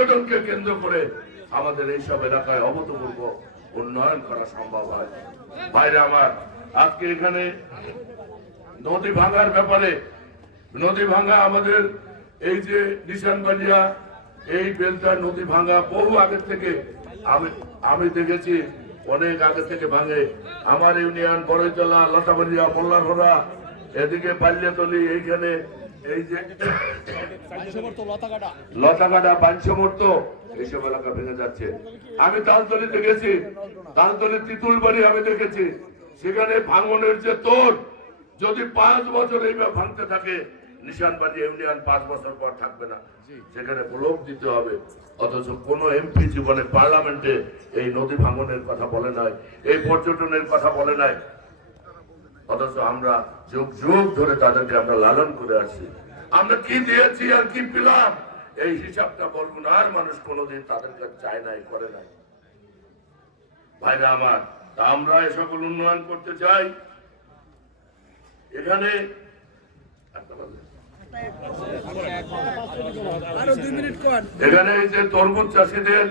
পর্যটনকে কেন্দ্র করে আমাদের এইসব এলাকায় অভূতপূর্ব উন্নয়ন করা সম্ভব হয়। বাইরে আমার আজকে এখানে নদী ভাঙার ব্যাপারে, নদী ভাঙা আমাদের এই যে নিশানবাড়িয়া, এই বেলটার নদী ভাঙা বহু আগে থেকে আমি দেখেছি, অনেক আগে থেকে ভাঙে। আমার ইউনিয়ন বড়ইতলা, লতাবাড়িয়া, মোল্লাঘোড়া, এদিকে বাল্যতলি, এইখানে এই যে লতাকাটা, পাঞ্চমর্ত, এইসব এলাকা ভেঙে যাচ্ছে। আমি তালতলিতে গেছি, তালতলি তিতুল বাড়ি আমি দেখেছি, সেখানে ভাঙনের যে তোর, যদি 5 বছর এইভাবে ভাঙতে থাকে, নিশানবাড়ি ইউনিয়ন 5 বছর পর থাকবে না, সেখানে ব্লক দিতে হবে। অথচ কোন এমপি জীবনে পার্লামেন্টে এই নদী ভাঙনের কথা বলে নাই, এই পর্যটনের কথা বলে নাই। অথচ আমরা যুগ যুগ ধরে তাদেরকে আমরা লালন করে আসছি। আমরা কি দিয়েছি আর কি পেলাম, এই হিসাবটা বরগুনার মানুষ কোনোদিন তাদেরকে চায় নাই, করে নাই। ভাইরা আমার, আমরা এ সকল উন্নয়ন করতে চাই। এখানে এখানে এই যে তরমুজ চাষীদের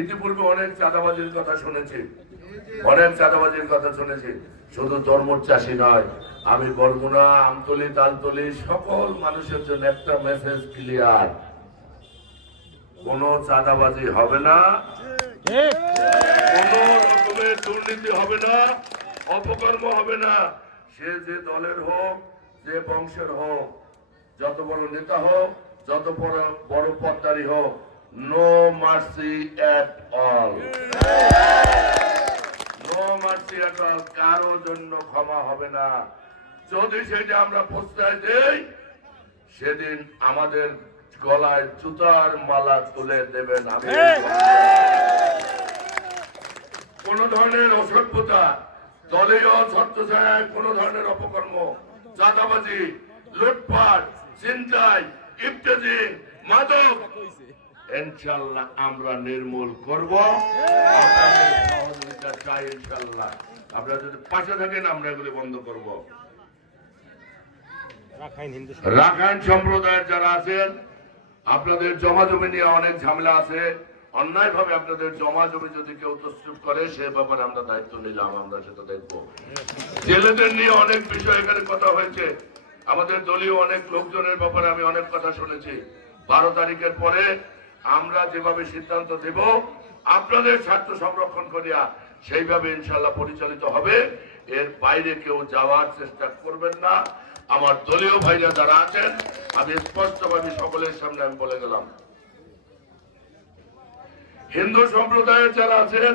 ইতিপূর্বে অনেক চাঁদাবাজির কথা শুনেছি, অনেক চাঁদাবাজির কথা শুনেছি। শুধু তরমুজ চাষী নয়, আমি বরগুনা, আমতলী, তালতলী সকল মানুষের জন্য একটা মেসেজ ক্লিয়ার: কোন চাঁদাবাজি হবে না, কোন রকমের দুর্নীতি হবে না, অপকর্ম হবে না। সে যে দলের হোক, যে বংশের হোক, যত বড় নেতা হোক, যত বড় পদধারী হোক, no mercy at all, no mercy at all, কারো জন্য ক্ষমা হবে না। যদি সেটা আমরা প্রশ্রয় দেই, সেদিন আমাদের গলায় জুতার মালা তুলে দেবেন। আমি কোন ধরনের অসভ্যতা, দলীয় ছত্রছায়ায় কোন ধরনের অপকর্ম, চাঁদাবাজি, লুটপাট, ছিনতাই, ইফতেজিং, মাদক, ইনশাআল্লাহ আমরা নির্মূল করব। আপনাদের সহযোগিতা চাই ইনশাআল্লাহ। আপনারা যদি পাশে থাকেন, আমরা এগুলি বন্ধ করব। রাখাইন সম্প্রদায়ের যারা আছেন, আপনাদের জমা জমি নিয়ে অনেক ঝামেলা আছে। অন্যায় ভাবে আপনাদের জমা জমি যদি কেউ তসরুপ করে, সে ব্যাপারে আমরা দায়িত্ব নিলাম, আমরা সেটা দেখব। জেলেদের নিয়ে অনেক বিষয় এখানে কথা হয়েছে, আমাদের দলীয় অনেক লোকজনের ব্যাপারে আমি অনেক কথা শুনেছি। 12 তারিখের পরে আমরা যেভাবে সিদ্ধান্ত দেব, আপনাদের স্বার্থ সংরক্ষণ করিয়া সেইভাবে ইনশাআল্লাহ পরিচালিত হবে। এর বাইরে কেউ যাওয়ার চেষ্টা করবেন না। আমার দলীয় ভাইরা যারা আছেন, আমি স্পষ্টভাবে সকলের সামনে আমি বলে গেলাম। হিন্দু সম্প্রদায়ের যারা আছেন,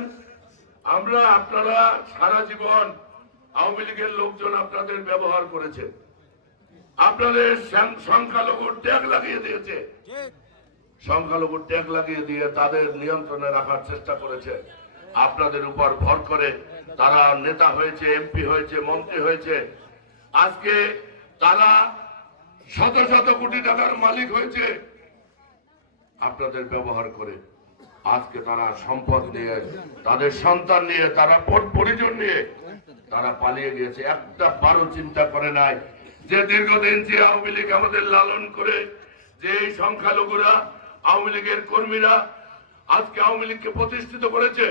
আপনারা সারা জীবন আওয়ামী লীগের লোকজন আপনাদের ব্যবহার করেছে, আপনাদের সংখ্যালঘুর ট্যাগ লাগিয়ে দিয়েছে, সংখ্যালঘুর ট্যাগ লাগিয়ে দিয়ে তাদের নিয়ন্ত্রণে রাখার চেষ্টা করেছে। আপনাদের উপর ভর করে তারা নেতা হয়েছে, এমপি হয়েছে, মন্ত্রী হয়েছে। আজকে তারা শত শত কোটি টাকার মালিক হয়েছে আপনাদের ব্যবহার করে। আজকে তারা সম্পদ নিয়ে, তাদের সন্তান নিয়ে, তারা পরিজন নিয়ে তারা পালিয়ে গিয়েছে। একটা বারো চিন্তা করে নাই যে দীর্ঘদিন যে আওয়ামী লীগ আমাদের লালন করে, যে এই সংখ্যালঘুরা, আওয়ামী লীগের কর্মীরা আজকে আওয়ামী লীগকে প্রতিষ্ঠিত করেছে,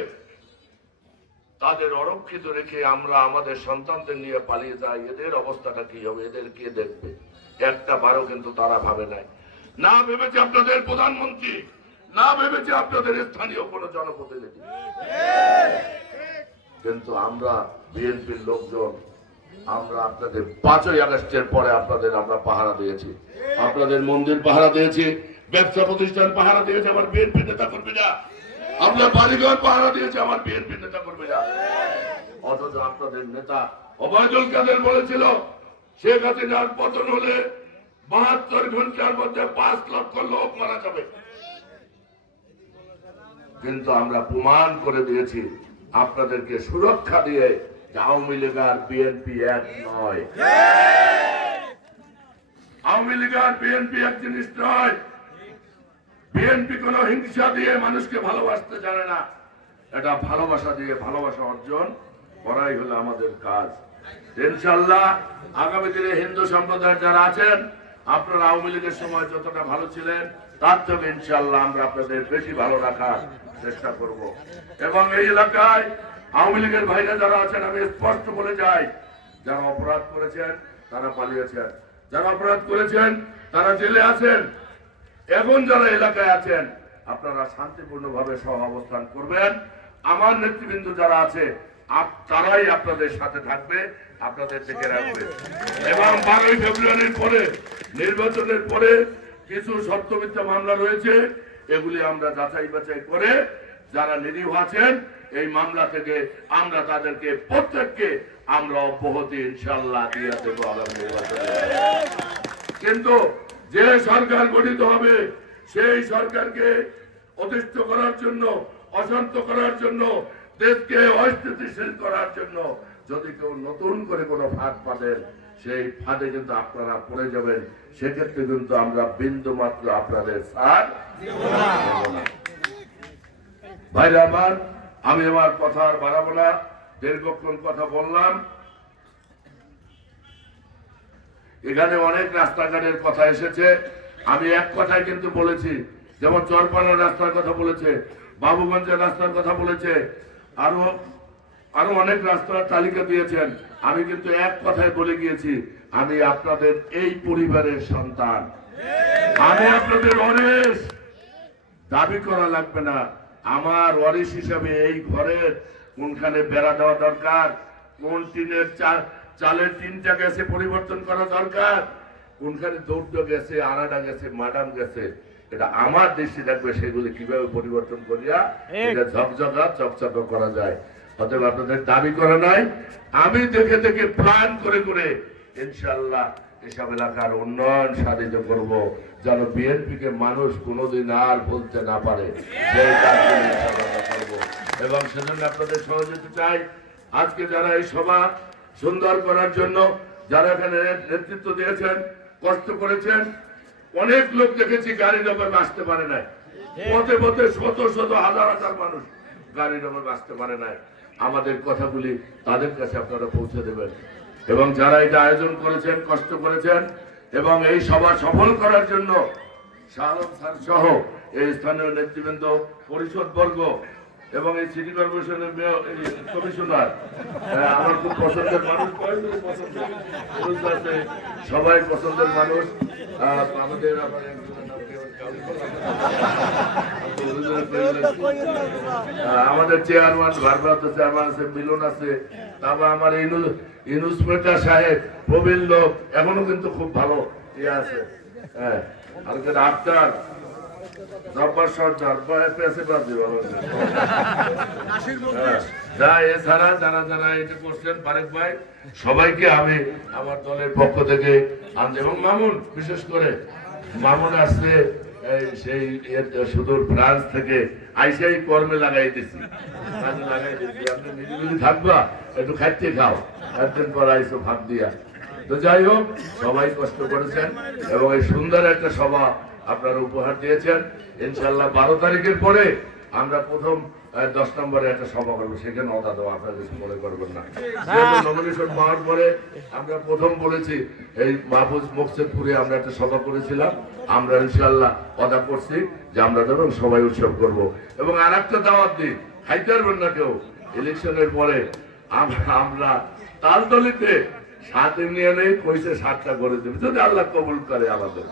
তাদের অরক্ষিত রেখে আমরা আমাদের সন্তানদের নিয়ে পালিয়ে যাই, এদের অবস্থাটা কি হবে, এদের কে দেখবে? একটা বারো কিন্তু তারা ভাবে নাই। না ভেবেছে আপনাদের প্রধানমন্ত্রী, না ভেবেছে আপনাদের স্থানীয় কোন জনপ্রতিনিধি। কিন্তু আমরা বিএনপির লোকজন, আমরা আপনাদের 5ই আগস্টের পরে আপনাদের আমরা পাহারা দিয়েছি, আপনাদের মন্দির পাহারা দিয়েছি, ব্যবসা প্রতিষ্ঠান পাহারা দিয়েছে আমার বিএনপি নেতা কর্মীরা, আমরা বাড়িঘর পাহারা দিয়েছে আমার বিএনপি নেতা কর্মীরা। অথচ আপনাদের নেতা ওবায়দুল কাদের বলেছিল শেখ হাসিনার পতন হলে 72 ঘন্টার মধ্যে 5 লক্ষ লোক মারা যাবে। কিন্তু আমরা প্রমাণ করে দিয়েছি আপনাদেরকে সুরক্ষা দিয়ে আওয়ামী লীগ আর বিএনপি এক নয়, আওয়ামী লীগ আর বিএনপি এক জিনিস নয়। বিএনপি কোন হিংসা দিয়ে মানুষকে ভালোবাসতে জানে না, এটা ভালোবাসা দিয়ে ভালোবাসা অর্জন করাই হলো আমাদের কাজ। ইনশাআল্লাহ আগামী দিনে হিন্দু সম্প্রদায়ের যারা আছেন, আপনারা আওয়ামী লীগের সময় যতটা ভালো ছিলেন, তার থেকে ইনশাআল্লাহ আমরা আপনাদের বেশি ভালো রাখার চেষ্টা করব। এবং এই এলাকায় আওয়ামী লীগের ভাইরা যারা আছেন, আমি স্পষ্ট বলে যাই, যারা অপরাধ করেছেন তারা পালিয়েছেন, যারা অপরাধ করেছেন তারা জেলে আছেন। এখন যারা এলাকায় আছেন আপনারা শান্তিপূর্ণভাবে সহ অবস্থান করবেন। আমার নেতৃবৃন্দ যারা আছে তারাই আপনাদের সাথে থাকবে, আপনাদের থেকে রাখবে। এবং 12ই ফেব্রুয়ারির পরে, নির্বাচনের পরে কিছু সত্য মিথ্যা মামলা রয়েছে, এগুলি আমরা যাচাই বাছাই করে যারা নিরীহ আছেন এই মামলা থেকে আমরা তাদেরকে প্রত্যেককে আমরা অব্যাহতি ইনশাআল্লাহ দিয়ে দেবো আগামী নির্বাচনে। কিন্তু যে সরকার গঠিত হবে সেই সরকারকে অতিষ্ঠ করার জন্য, অশান্ত করার জন্য, দেশকে অস্থিতিশীল করার জন্য যদি কেউ নতুন করে কোনো ফাঁদ পাতেন, সেই ফাঁদে কিন্তু আপনারা পড়ে যাবেন। সেক্ষেত্রে কিন্তু আমরা বিন্দু মাত্র আপনাদের সাথ দেব না। ভাইরা আমার, আমি আমার কথা আর বাড়াবো না, দীর্ঘক্ষণ কথা বললাম। এখানে অনেক রাস্তাঘাটের কথা এসেছে, আমি এক কথায় কিন্তু বলেছি, যেমন চরপাড়ার রাস্তার কথা বলেছে, বাবুগঞ্জের রাস্তার কথা বলেছে, আরো অনেক রাস্তার তালিকা দিয়েছেন। আমি কিন্তু এক কথায় বলে গিয়েছি, আমি আপনাদের এই পরিবারের সন্তান, আমি আপনাদের ওয়ারিশ। দাবি করা লাগবে না, আমার ওয়ারিশ হিসাবে এই ঘরের কোনখানে বেড়া দেওয়া দরকার, কোন টিনের চালের টিনটা গেছে পরিবর্তন করা দরকার, কোনখানে দৌড় গেছে, আড়াটা গেছে, মাডাম গেছে, এটা আমার দৃষ্টি থাকবে সেগুলি কিভাবে পরিবর্তন করিয়া এটা ঝকঝকা চকচকা করা যায়। অতএব আপনাদের দাবি করা নাই, আমি দেখে দেখে প্ল্যান করে করে ইনশাআল্লাহ এসব এলাকার উন্নয়ন সাধিত করব, যেন বিএনপিকে মানুষ কোনোদিন আর বলতে না পারে। এবং সেজন্য আপনাদের সহযোগিতা চাই। আজকে যারা এই সভা সুন্দর করার জন্য যারা এখানে নেতৃত্ব দিয়েছেন, কষ্ট করেছেন, অনেক লোক দেখেছি গাড়ি নম্বর আসতে পারে নাই, পথে পথে শত শত হাজার হাজার মানুষ গাড়ি নম্বর আসতে পারে নাই। আমাদের কথাগুলি তাদের কাছে আপনারা পৌঁছে দেবেন। এবং যারা এটা আয়োজন করেছেন, কষ্ট করেছেন, এবং এই সভা সফল করার জন্য শাহরুখ স্যার সহ এই স্থানীয় নেতৃবৃন্দ, পরিষদ বর্গ এবং এই সিটি কর্পোরেশনের কমিশনার, আমার খুব পছন্দের মানুষ, সবাই পছন্দের মানুষ। আমাদের আমাদের চেয়ারম্যান, ভারপ্রাপ্ত চেয়ারম্যান আছে, মিলন আছে, তারপর আমার ইনুসমেটা সাহেব, প্রবীণ লোক, এখনো কিন্তু খুব ভালো ইয়ে আছে। হ্যাঁ, আর ডাক্তার এছাড়া যারা যারা এটা করছেন, ফারেক ভাই, সবাইকে আমি আমার দলের পক্ষ থেকে এবং মামুন, বিশেষ করে মামুন আসছে সেই সুদূর ফ্রান্স থেকে, আইসাই কর্মে লাগাই দিছি, আপনি মিলিমিলি থাকবা, একটু খাইতে খাও, একদিন পর আইসো ভাগ দিয়া। তো যাই হোক, সবাই কষ্ট করেছেন এবং এই সুন্দর একটা সভা আপনারা উপহার দিয়েছেন। ইনশাআল্লাহ 12 তারিখের পরে আমরা প্রথম 10 নম্বরে একটা সভা করবো, সেখানে অদা দেওয়া আপনারা কিছু মনে করবেন না। নমিনেশন পাওয়ার পরে আমরা প্রথম বলেছি এই মাহফুজ মকসেদপুরে আমরা একটা সভা করেছিলাম, আমরা ইনশাআল্লাহ অদা করছি যে আমরা যখন সবাই উৎসব করব। এবং আর একটা দাওয়াত দিই, খাইতে পারবেন না কেউ, ইলেকশনের পরে আমরা তালতলিতে 7 ইউনিয়নে কইছে 7টা গরু দেবে, যদি আল্লাহ কবুল করে। আমাদের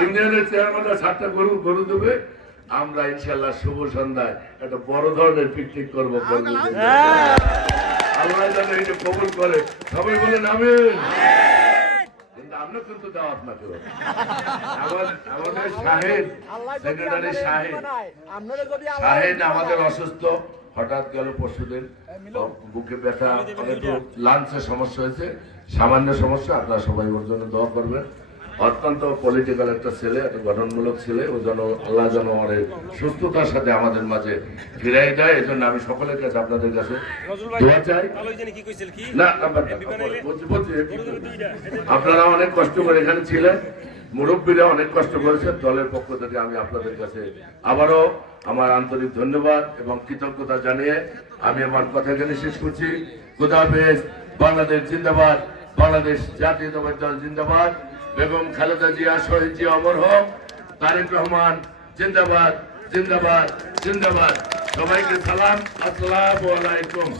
ইউনিয়নের চেয়ারম্যানরা 7টা গরু দেবে। আমরা ইনশাআল্লাহ শুভ সন্ধ্যায় একটা বড় ধরনের পিকনিক করবো। আল্লাহ যেন এইটা কবুল করে, সবাই বলেন আমিন। কিন্তু আমরা কিন্তু দাওয়াত না করব। আমাদের শাহিদ, সেক্রেটারি শাহিদ আমাদের অসুস্থ, হঠাৎ গেল পরশুদিন, বুকে ব্যথা, একটু লাঞ্চের সমস্যা হয়েছে, সামান্য সমস্যা। আপনারা সবাই ওর জন্য দোয়া করবেন। অত্যন্ত পলিটিক্যাল একটা ছেলে, একটা গঠনমূলক ছেলে, ও যেন আল্লাহ যেন আমাদের সুস্থতার সাথে আমাদের মাঝে ফিরাই দেয়। এই জন্য আমি সকলের কাছে আপনাদের কাছে দোয়া চাই। না, আপনারা অনেক কষ্ট করে এখানে ছিলেন, মুরব্বীরা অনেক কষ্ট করেছেন। দলের পক্ষ থেকে আমি আপনাদের কাছে আবারও আমার আন্তরিক ধন্যবাদ এবং কৃতজ্ঞতা জানিয়ে আমি আমার কথা এখানে শেষ করছি। খোদা হাফেজ। বাংলাদেশ জিন্দাবাদ, বাংলাদেশ জাতীয়তাবাদী দল জিন্দাবাদ। বেগম খালেদা জিয়া, শহীদ জিয়া অমর হোক। তারেক রহমান জিন্দাবাদ জিন্দাবাদ জিন্দাবাদ। সবাইকে সালাম, আসসালামু আলাইকুম।